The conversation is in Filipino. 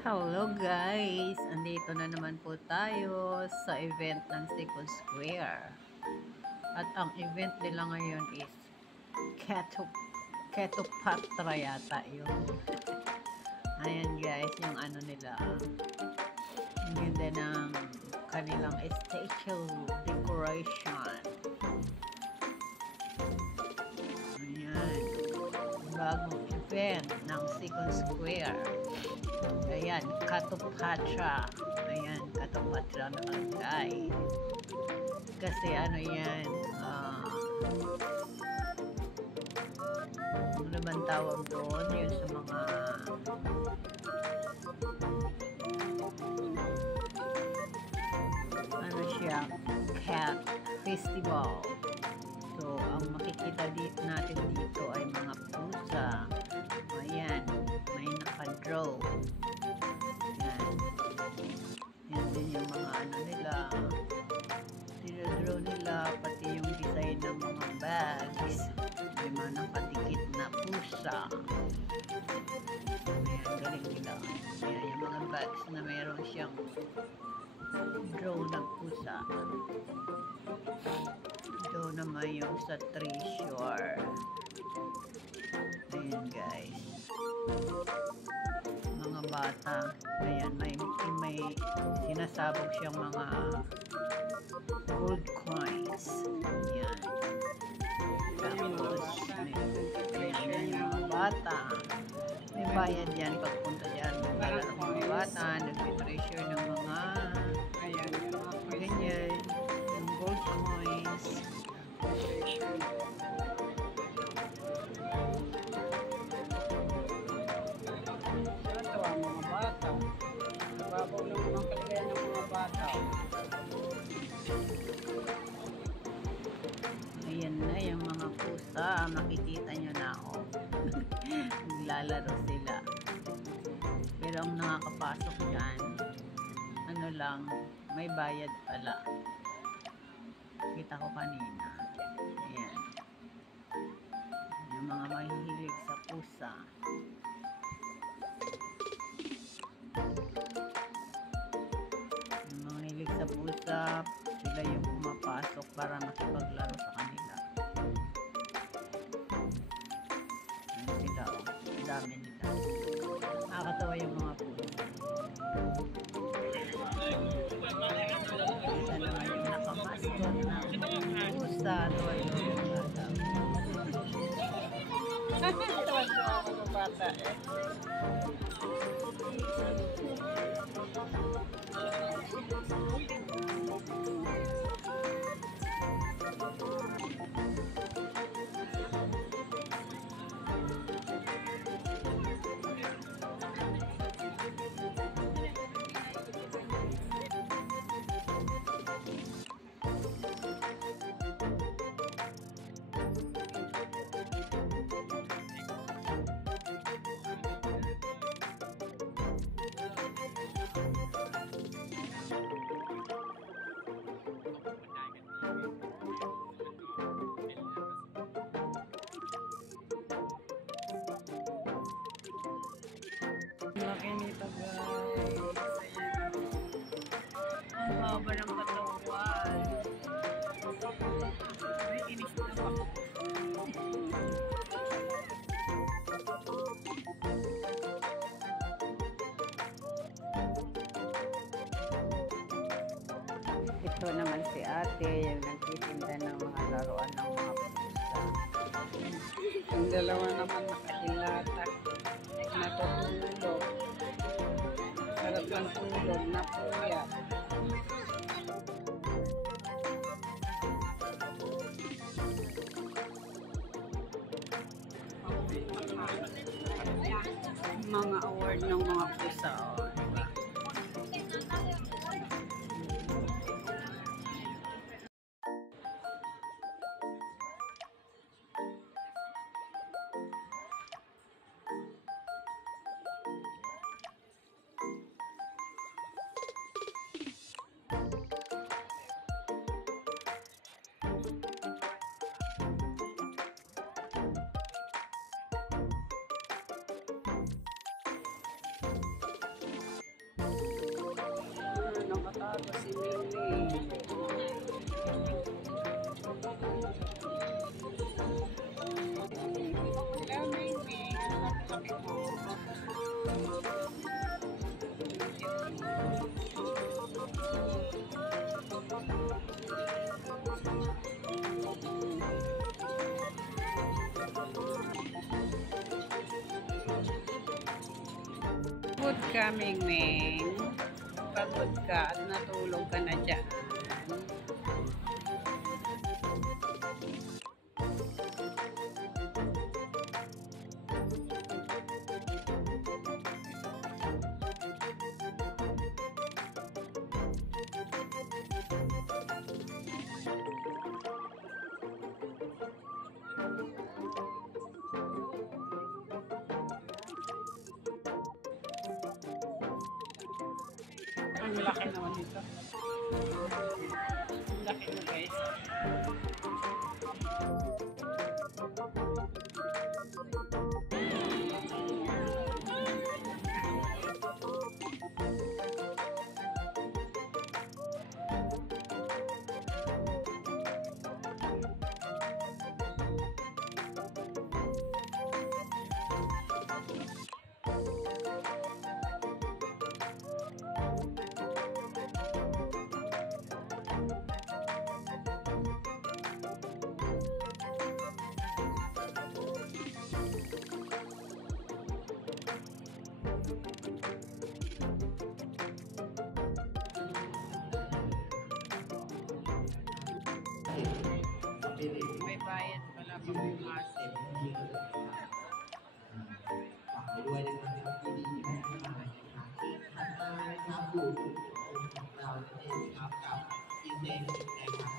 Hello guys! Andito na naman po tayo sa event ng Seco Square. At ang event nila ngayon is Keto Patra yata yun. Ayan guys, yung ano nila. Ang ganda ng kanilang statue decoration. Ayan. Bagong event ng Seco Square. Ayan, Katopatra. Ayan, Katopatra nakalagay. Kasi ano yan, ano bang tawag doon? Yun sa mga ano siya, cat festival. So, ang makikita natin dito ay mga pusa. Ayan, may naka-draw. Yan din yung mga ano nila, dinadraw nila, pati yung design ng mga bags. May mga nakatikit na pusa. Ayan, galing nila. Ayan, yung mga bags na mayroon siyang draw ng pusa. Ito naman yung sa treasure. Ayan guys, mga bata. Ayan, may sinasabog siyang mga gold coins. Ayan. Tapos ayan yung mga bata. May bayad yan pagpunta dyan. Para ng mga bata, nag-treasure ng mga ganyan, yung gold coins. Mga bata. Nababaw lang ang kalagayan ng mga bata. Ayan na yung mga pusa. Makikita nyo na ako. Naglalaro sila. Pero ang nakakapasok dyan, ano lang, may bayad pala. Kita ko kanina. Ayan. Yung mga mahihilig sa pusa. Yung mga hilig sa pusa, sila yung pumapasok para makipaglaro sa kanila. Ayan sila, oh. Ang dami nila. Nakakatawa yung mga pusa. Isa naman yung nakamaskot na pusa. Tawa-tawa ako ng bata eh. Laki nito guys. Ayan. Ang haba ng katawan. May inis na ako. Ito naman si ate, yung nagtitinda ng mga laruan ng mga pusa. Yung dalawa naman nakahilatak. Natutulog. Sarap ng tulog na puyat. Mga award ng mga pusa. Oh, diba? Bago si Mimi. Hello, Mimi. Ang laki mo. Pagod ka, Ming. Pagod ka at natulog ka na dyan. Ang laki naman ito. Ang laki mo, guys. May bayad pala pag pumasok.ด้วยนะครับที่ดีมากมายนะครับถัดมานะครับอยู่ของเรานั่นเองนะครับกับอินเด็กซ์นะครับ